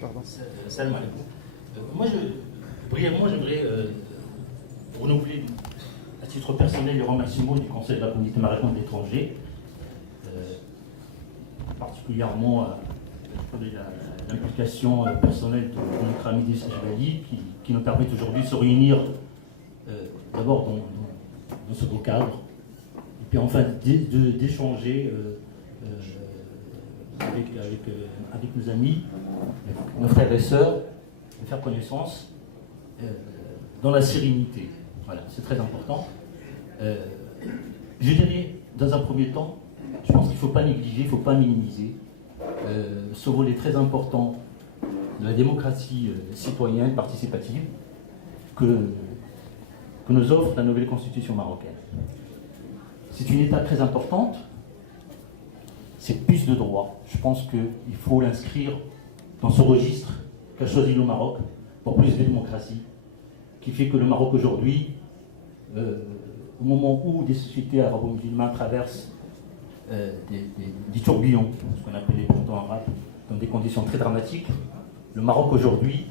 Pardon. Salam alaikum. Moi, brièvement, j'aimerais renouveler à titre personnel les remerciements du Conseil de la communauté marocaine de l'étranger, particulièrement l'implication personnelle de notre ami Idriss Jebali qui nous permet aujourd'hui de se réunir d'abord dans ce beau cadre, et puis enfin d'échanger avec nos amis, nos frères et sœurs, de faire connaissance dans la sérénité. Voilà, c'est très important. Je dirais, dans un premier temps, je pense qu'il ne faut pas négliger, il ne faut pas minimiser ce volet très important de la démocratie citoyenne, participative, que nous offre la nouvelle constitution marocaine. C'est une étape très importante, c'est plus de droits. Je pense qu'il faut l'inscrire dans ce registre qu'a choisi le Maroc pour plus de démocratie, qui fait que le Maroc aujourd'hui, au moment où des sociétés arabo-musulmanes traversent des tourbillons, ce qu'on appelle les printemps arabes, dans des conditions très dramatiques, le Maroc aujourd'hui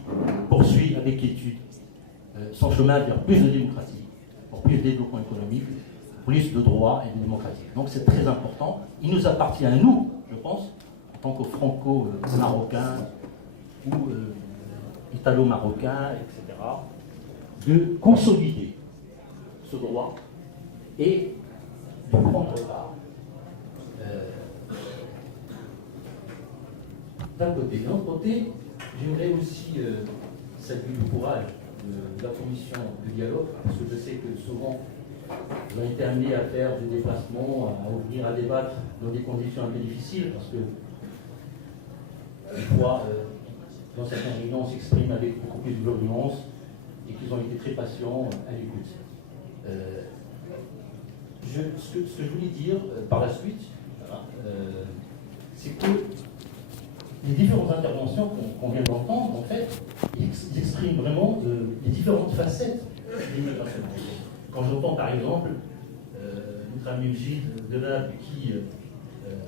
poursuit avec quiétude son chemin vers plus de démocratie, pour plus de développement économique, plus de droits et de démocratie. Donc c'est très important. Il nous appartient à nous, je pense, en tant que franco-marocains ou italo-marocains, etc., de consolider ce droit et de prendre part d'un côté. De l'autre côté, j'aimerais aussi saluer le courage de la commission de dialogue, parce que je sais que souvent, on a été amené à faire des déplacements, à ouvrir, à débattre dans des conditions un peu difficiles, parce que des fois, dans certaines réunions, on s'exprime avec beaucoup plus de virulence et qu'ils ont été très patients à l'écoute. Ce que je voulais dire par la suite, voilà, c'est que les différentes interventions qu'on vient d'entendre, en fait, ils expriment vraiment les différentes facettes de l'immigration. Quand j'entends par exemple notre ami Gilles Delab qui,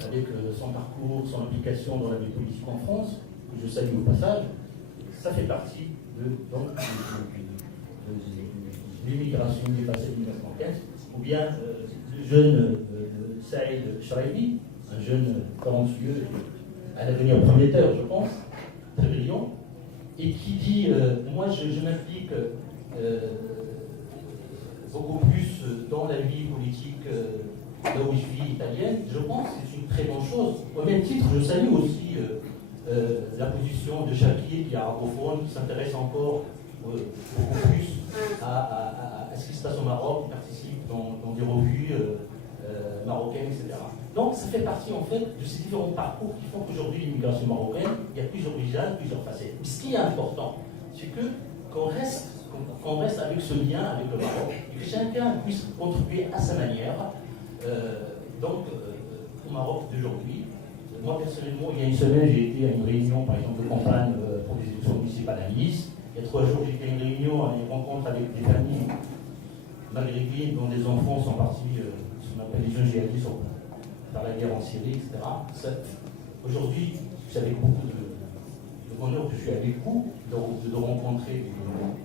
avec son parcours, son implication dans la vie politique en France, que je salue au passage, ça fait partie de l'immigration, des facettes de l'immigration marocaine, ou bien le jeune Saïd Chraïbi, un jeune talentueux, à l'avenir prometteur, je pense, très brillant, et qui dit moi je m'implique beaucoup plus dans la vie politique là où je vis italienne. Je pense que c'est une très bonne chose. Au même titre, je salue aussi la position de Chakir, qui est arabophone, qui s'intéresse encore beaucoup plus à ce qui se passe au Maroc, qui participe dans des revues marocaines, etc. Donc ça fait partie en fait de ces différents parcours qui font qu'aujourd'hui l'immigration marocaine, il y a plusieurs visages, plusieurs facettes. Mais ce qui est important, c'est qu'on reste avec ce lien avec le Maroc, et que chacun puisse contribuer à sa manière au Maroc d'aujourd'hui. Moi personnellement, il y a une semaine, j'ai été à une réunion par exemple de campagne pour les élections municipales à Nice. Il y a 3 jours, j'ai été à une réunion, à une rencontre avec des familles maghrébines dont des enfants sont partis, ce qu'on appelle les jeunes djihadistes par la guerre en Syrie, etc. Aujourd'hui, c'est avec beaucoup de bonheur que je suis avec vous, de rencontrer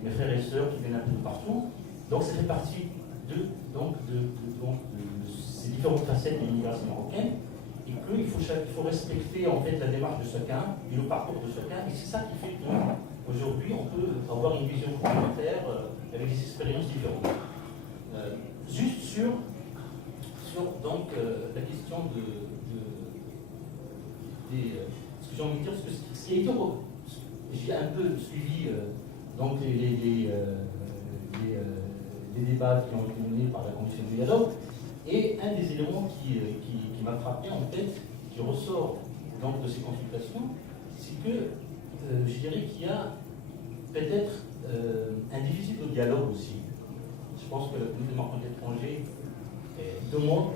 mes frères et sœurs qui viennent un peu de partout. Donc ça fait partie de ces différentes facettes de l'immigration marocaine, et qu'il faut respecter en fait la démarche de chacun et le parcours de chacun, et c'est ça qui fait qu'aujourd'hui on peut avoir une vision complémentaire avec des expériences différentes. Juste sur donc la question ce que j'ai envie de dire, parce que ce qui a été, j'ai un peu suivi donc les débats qui ont été menés par la commission de dialogue, et un des éléments qui m'a frappé en fait, qui ressort donc de ces consultations, c'est que je dirais qu'il y a peut-être un déficit de dialogue aussi. Je pense que la communauté marocaine de l'étranger demande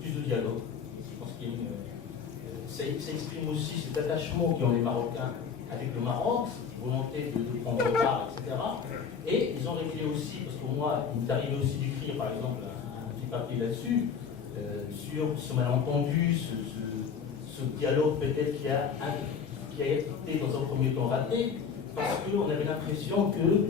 plus de dialogue. Je pense qu'il y a ça exprime aussi cet attachement qu'ont les Marocains avec le Maroc, cette volonté de prendre part, etc. Et ils ont réglé aussi, parce que moi, il m'est arrivé aussi d'écrire par exemple un petit papier là-dessus, sur ce malentendu, ce dialogue peut-être qui a été dans un premier temps raté, parce qu'on avait l'impression qu'on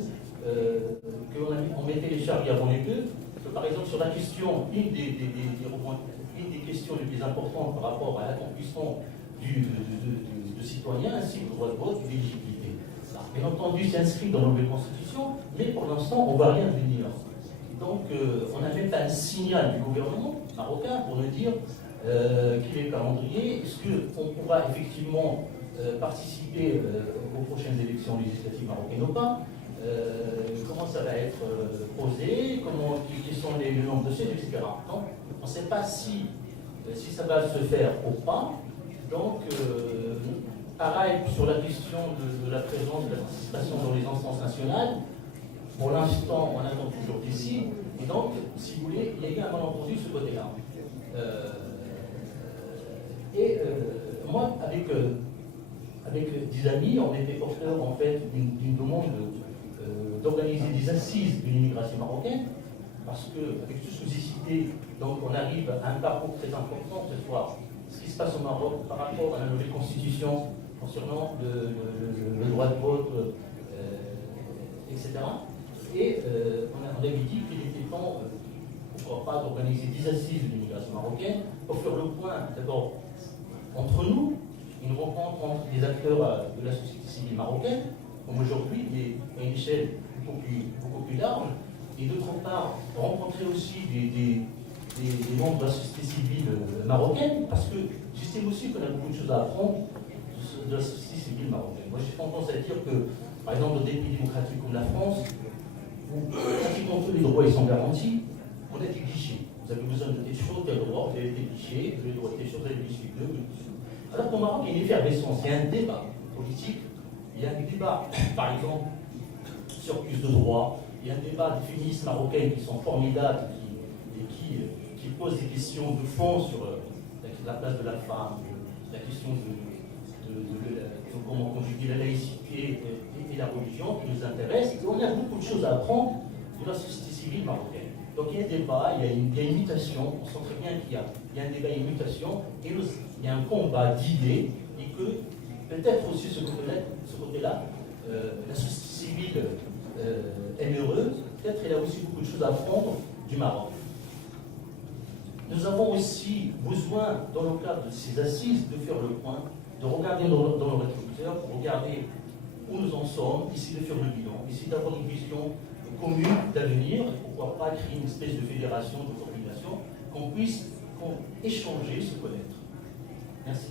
mettait les charrues avant les bœufs. Par exemple, sur la question, une des questions les plus importantes par rapport à l'accomplissement de citoyens, ainsi que le droit de vote et l'éligibilité. Bien entendu, c'est inscrit dans la nouvelle constitution, mais pour l'instant, on ne voit rien venir. Donc, on n'a même pas un signal du gouvernement marocain pour nous dire qu'il est le calendrier. Est-ce qu'on pourra effectivement participer aux prochaines élections législatives marocaines ou pas? Comment ça va être posé, quels sont les nombres de sièges, etc. Donc, on ne sait pas si ça va se faire ou pas. Donc, pareil sur la question de la présence de la participation dans les instances nationales. Pour l'instant, on attend toujours d'ici. Et donc, si vous voulez, il y a eu un malentendu de ce côté-là. Moi, avec des amis, on était porteurs en fait d'une demande d'organiser des assises de l'immigration marocaine, parce que, avec tout ce que j'ai cité, donc on arrive à un parcours très important ce soir. Ce qui se passe au Maroc par rapport à la nouvelle constitution concernant le droit de vote, etc. Et on avait dit qu'il était temps, pourquoi pas, d'organiser des assises de l'immigration marocaine pour faire le point, d'abord, entre nous, une rencontre entre les acteurs de la société civile marocaine, comme aujourd'hui, mais à une échelle beaucoup plus large, et d'autre part, rencontrer aussi des membres de la société civile marocaine, parce que j'estime aussi qu'on a beaucoup de choses à apprendre de la société civile marocaine. Moi, j'ai tendance à dire que, par exemple, dans des pays démocratiques comme la France, où pratiquement tous les droits ils sont garantis, on a des guichets. Vous avez besoin de des choses, vous avez le droit, vous avez des guichets, vous avez le droit de des choses, vous avez des guichets bleus. Alors qu'au Maroc, il y a une effervescence, il y a un débat politique, il y a un débat, par exemple, sur plus de droits, il y a un débat des féministes marocaines qui sont formidables et qui posent des questions de fond sur la place de la femme, la question de comment conjuguer la laïcité et la religion qui nous intéresse. Et on a beaucoup de choses à apprendre de la société civile marocaine. Donc il y a un débat, il y a une mutation, on sent très bien qu'il y a un débat et une mutation, et il y a un combat d'idées, et que peut-être aussi ce côté-là, la société civile est heureuse, peut-être elle a aussi beaucoup de choses à apprendre du Maroc. Nous avons aussi besoin, dans le cadre de ces assises, de faire le point, de regarder dans le rétroviseur, pour regarder où nous en sommes, essayer de faire le bilan, essayer d'avoir une vision commune d'avenir, et pourquoi pas créer une espèce de fédération, de coordination, qu'on puisse échanger, se connaître. Merci.